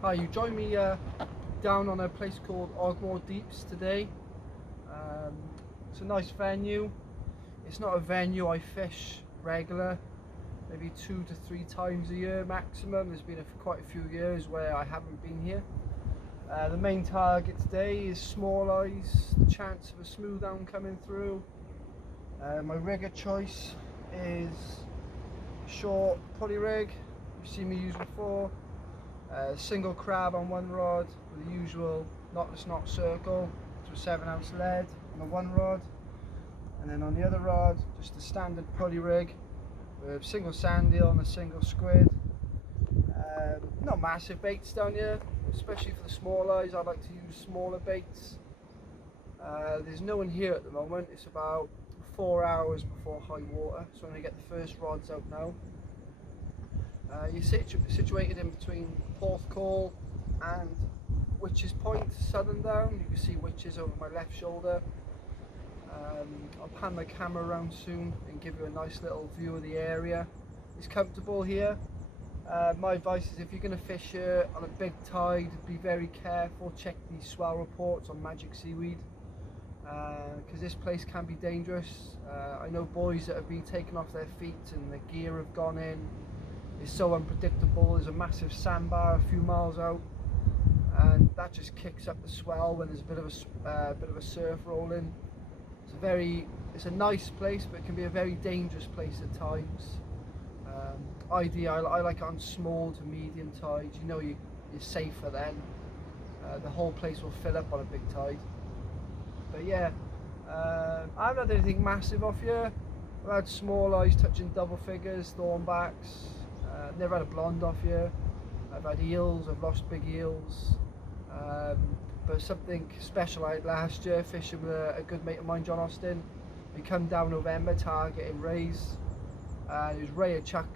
Hi, you join me down on a place called Ogmore Deeps today. It's a nice venue. It's not a venue I fish regular, maybe 2 to 3 times a year maximum. There's been quite a few years where I haven't been here. The main target today is small eyes, the chance of a smooth down coming through. My rig of choice is a short pulley rig you've seen me use before. Single crab on one rod with the usual knotless knot circle to a 7-ounce lead on the one rod, and then on the other rod just a standard pulley rig with single sand eel and a single squid. Not massive baits down here, especially for the small eyes. I like to use smaller baits. There's no one here at the moment. It's about 4 hours before high water, so I'm going to get the first rods out now. You're situated in between Porthcawl and Witches Point, Southern Down. You can see Witches over my left shoulder. I'll pan my camera around soon and give you a nice little view of the area. It's comfortable here. My advice is, if you're going to fish here on a big tide, be very careful. Check these swell reports on Magic Seaweed, because this place can be dangerous. I know boys that have been taken off their feet and their gear have gone in. It's so unpredictable. There's a massive sandbar a few miles out, and that just kicks up the swell when there's a bit of a surf rolling. It's a nice place, but it can be a very dangerous place at times. Ideally, I like it on small to medium tides. You know, you're safer then. The whole place will fill up on a big tide. But yeah, I haven't had anything massive off here. I've had small eyes touching double figures, thornbacks. Never had a blonde off here. I've had eels, I've lost big eels. But something special I had last year, fishing with a good mate of mine, John Austin. We come down November targeting rays. It was ray a chuck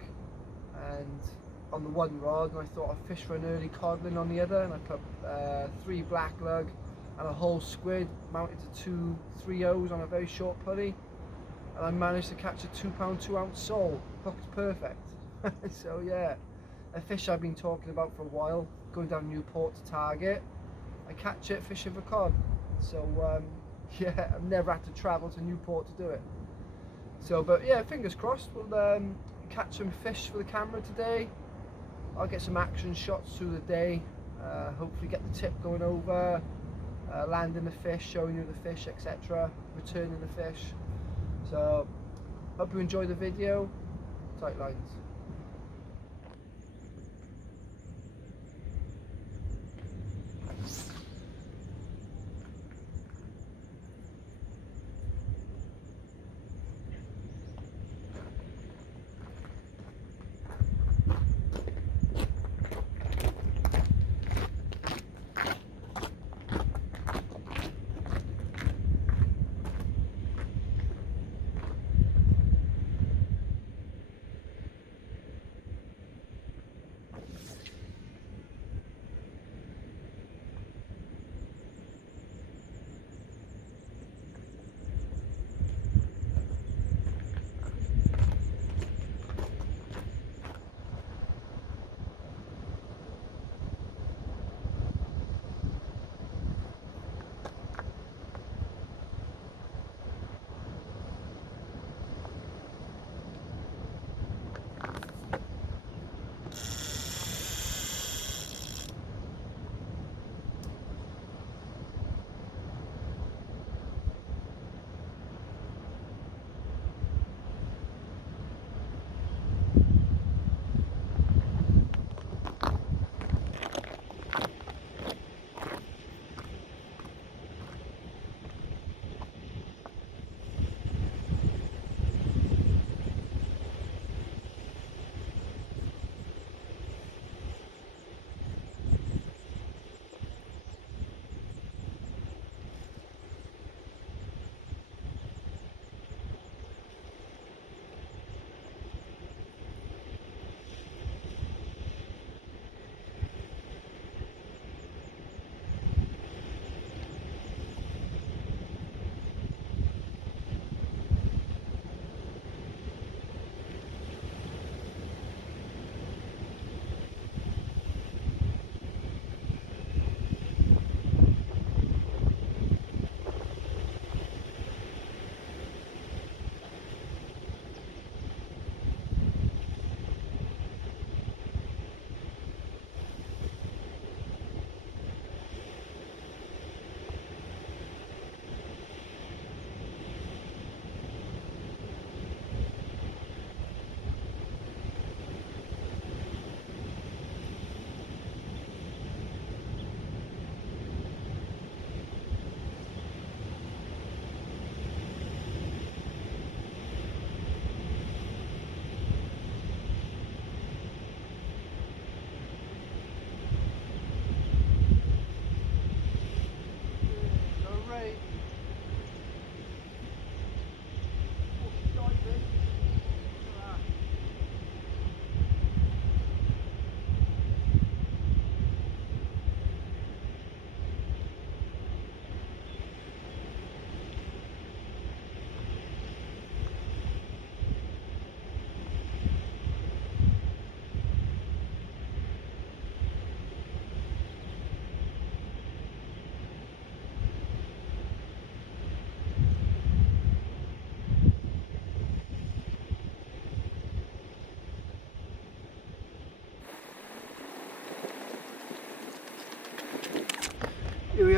and on the one rod, and I thought I'd fish for an early codling on the other, and I put 3 black lug and a whole squid mounted to 2 3/0s on a very short pulley, and I managed to catch a 2-pound 2-ounce sole, hooked perfect. So yeah, a fish I've been talking about for a while, going down Newport to target. I catch it fishing for cod. So yeah, I've never had to travel to Newport to do it. So, but yeah, fingers crossed, we'll catch some fish for the camera today. I'll get some action shots through the day, hopefully get the tip going over, landing the fish, showing you the fish, etc., returning the fish. So hope you enjoy the video. Tight lines.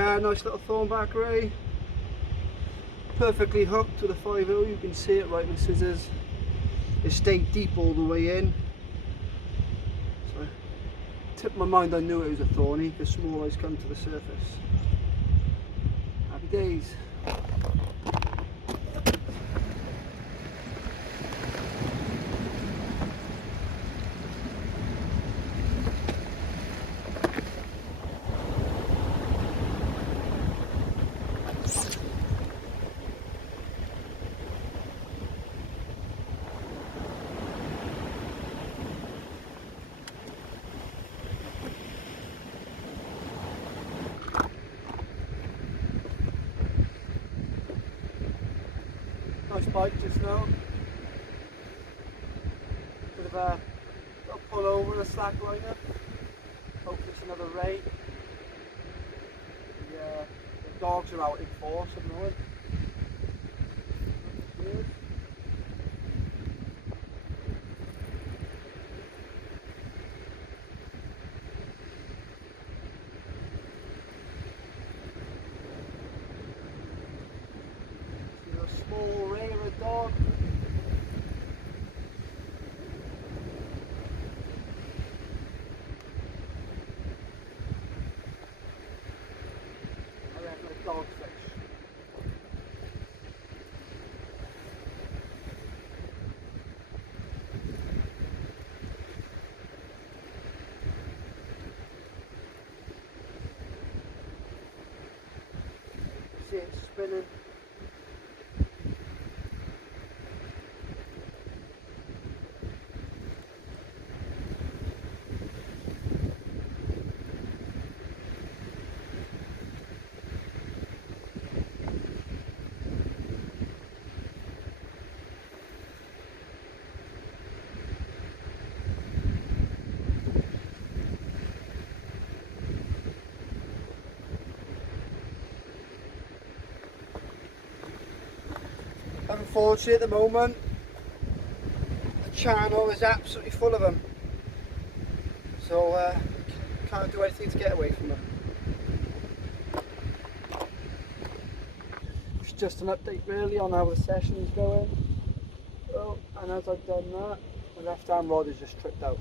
Yeah, nice little thornback ray. Perfectly hooked to the 5-0, you can see it right in the scissors. It stayed deep all the way in. So, tipped my mind, I knew it was a thorny because small eyes come to the surface. Happy days. Nice bite just now. Bit of a pull over the slack liner. Hopefully it's another ray. The dogs are out in force at the moment. Good. A small ray of a dog. I reckon a dogfish. See it spinning. Unfortunately at the moment the channel is absolutely full of them, so can't do anything to get away from them. It's just an update really on how the session is going. Oh, and as I've done that, my left hand rod is just tripped out.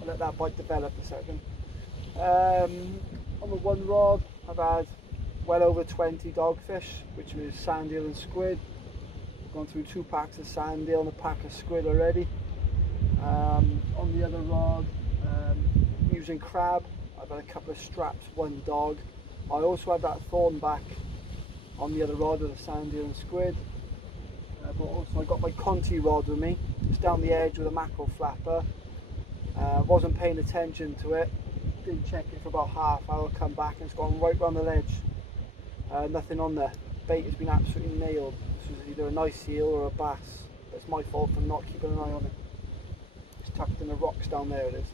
I'll let that bite develop a second. On the one rod I've had well over 20 dogfish, which is sand eel and squid. I've gone through 2 packs of sand eel and a pack of squid already. On the other rod, using crab, I've had a couple of straps, 1 dog. I also had that thornback on the other rod with a sand eel and squid. But also I got my Conti rod with me. It's down the edge with a mackerel flapper. Wasn't paying attention to it. Didn't check it for about half hour, come back and it's gone right round the ledge. Nothing on there. Bait has been absolutely nailed. This was either a nice eel or a bass. It's my fault for not keeping an eye on it. It's tucked in the rocks down there, it is.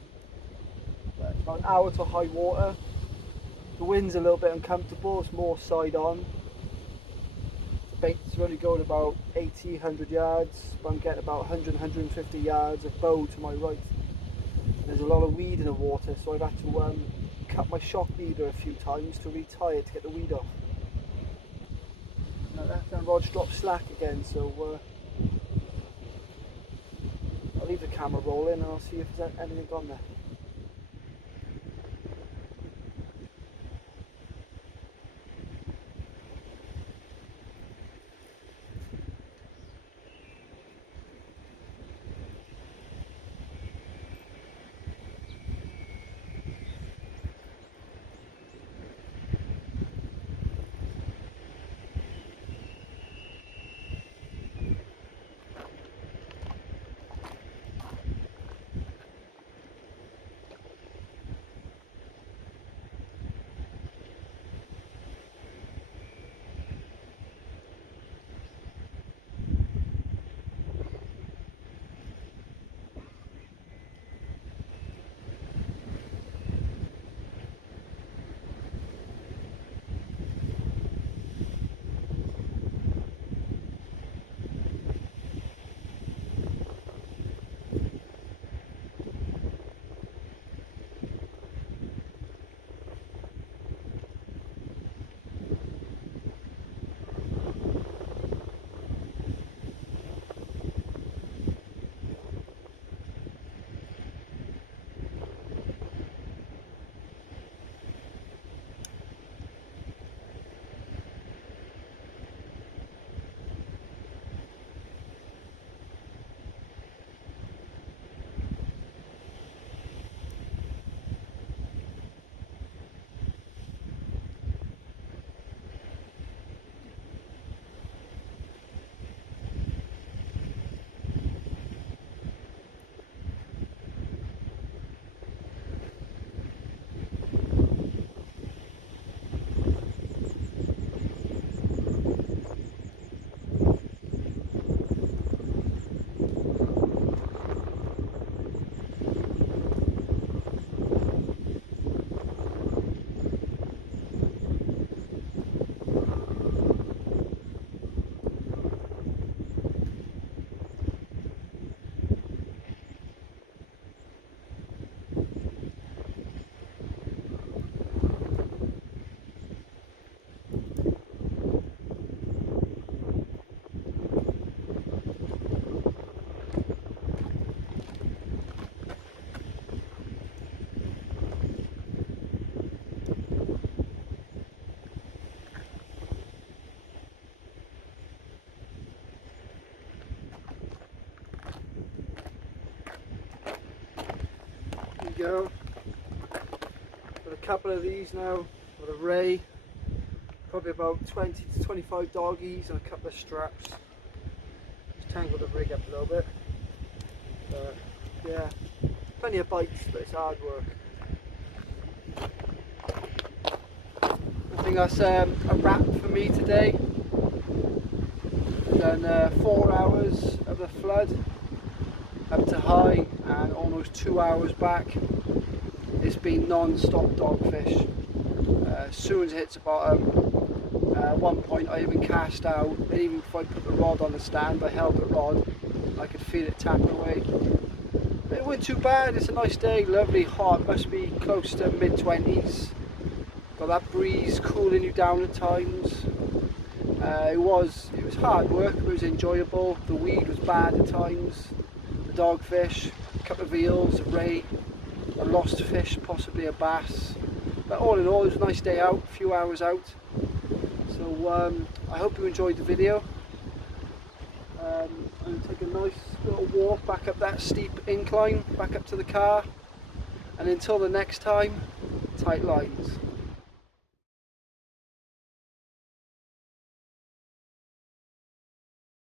But it's about an hour to high water. The wind's a little bit uncomfortable, it's more side on. The bait's really going about 80, 100 yards, but I'm getting about 100, 150 yards of bow to my right. There's a lot of weed in the water, so I've had to cut my shock leader a few times to retie it to get the weed off. Now that rod's dropped slack again, so I'll leave the camera rolling and I'll see if there's anything on there. go. Got a couple of these now, with a ray, probably about 20 to 25 doggies and a couple of straps. Just tangle the rig up a little bit. But yeah, plenty of bites, but it's hard work. I think that's a wrap for me today. Done 4 hours of the flood up to high and almost 2 hours back. It's been non-stop dogfish. As soon as it hits the bottom, at one point I even cast out, and even before I put the rod on the stand, I held the rod, I could feel it tapping away. But it wasn't too bad. It's a nice day, lovely, hot, must be close to mid-20s. Got that breeze cooling you down at times. It was hard work, but it was enjoyable. The weed was bad at times. The dogfish, a couple of eels, a ray, a lost fish, possibly a bass. But all in all, it was a nice day out, a few hours out. So I hope you enjoyed the video. I'm going to take a nice little walk back up that steep incline, back up to the car. And until the next time, tight lines.